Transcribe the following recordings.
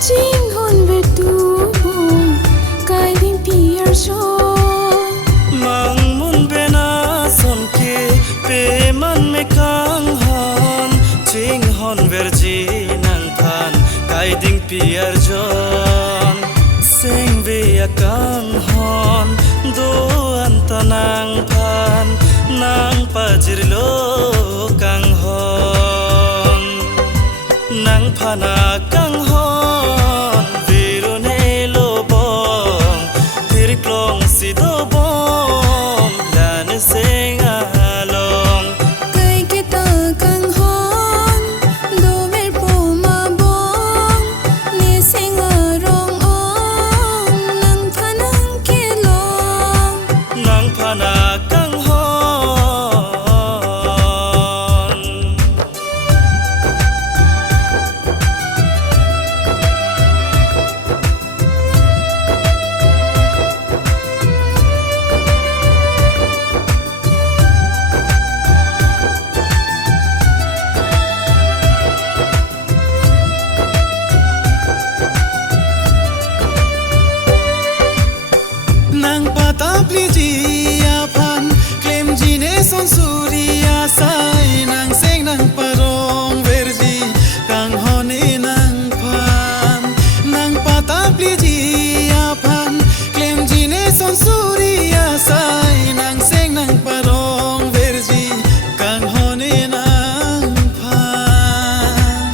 Chinh hồn về tu buồn cái đêm pier cho mang mun bena son ke pe man me kang hon ching hon verji nang phan kai ding pier jon sing ve kang hon do antanang phan nang pajir lo kang hon nang phana kang hon virune lo bong thir klong si do bom lan sing along cây cái tơ căng hòn đồ bể po mà bong nè sinh ở rong ong nang pha nang kia long nang phana kang hon nang patapli ji aphan klem ji ne son surya sai nang seng nang parong verji kang hone nang phan nang patapli ji aphan klem ji ne son surya sai nang seng nang parong verji kang hone nang phan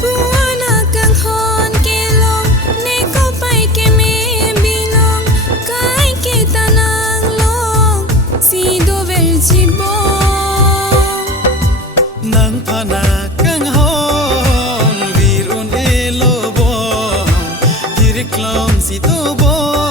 buana căng hòn kia long nè có bay kia me bilong cái kia ta nang long si do vel chi bong nang phana kang hon virun elo bom dir klong si to bom